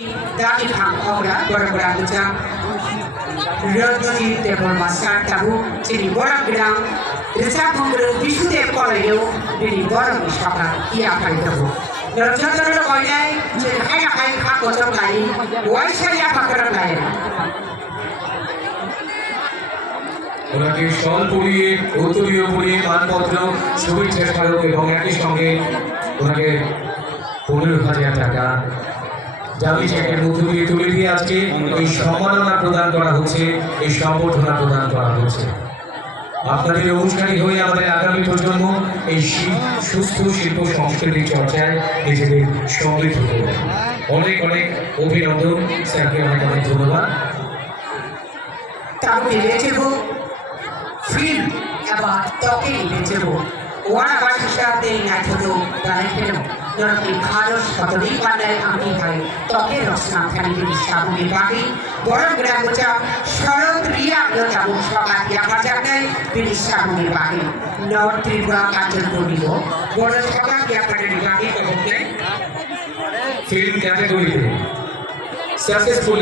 Dati thang ora bora buja Rodoni tebol maskar tabu chini bora bidang Risa kongro bisu de koleo bini bora misaka iya kai tabu Dorjotoro koyai chini haya kai khako chok lai Waisha ya pakara lai ওনাকে শল পরিয়ে উত্তরীয় পরিয়ে মানপত্র শুভেচ্ছা স্মারক এবং একই সঙ্গে ওনাকে 15,000 টাকা জালি চেকের মধ্য দিয়ে তুলে দিয়ে আজকে এই সম্মাননা প্রদান করা হচ্ছে, এই সম্বর্ধনা প্রদান করা হচ্ছে। আপনাদের অনুষ্ঠানী হয়ে আমাদের আগামী প্রজন্ম এই সুস্থ শিল্প সংস্কৃতির চর্চায় নিজেদের সমৃদ্ধ করবে। অনেক অনেক অভিনন্দন, স্যারকে অনেক অনেক ধন্যবাদ। Film about talking vegetable. One of us shall be at the Dalekino. Your Picados, Catholic, and Amihai, talking of something in Sabu Bagi, Boran Gramucha, Sharot Ria, the Tabu Shakat Yakajaka, Finish Sabu Bagi, North Tribra, Kajan Polio, Boran Shakat Yakajaki, film category successfully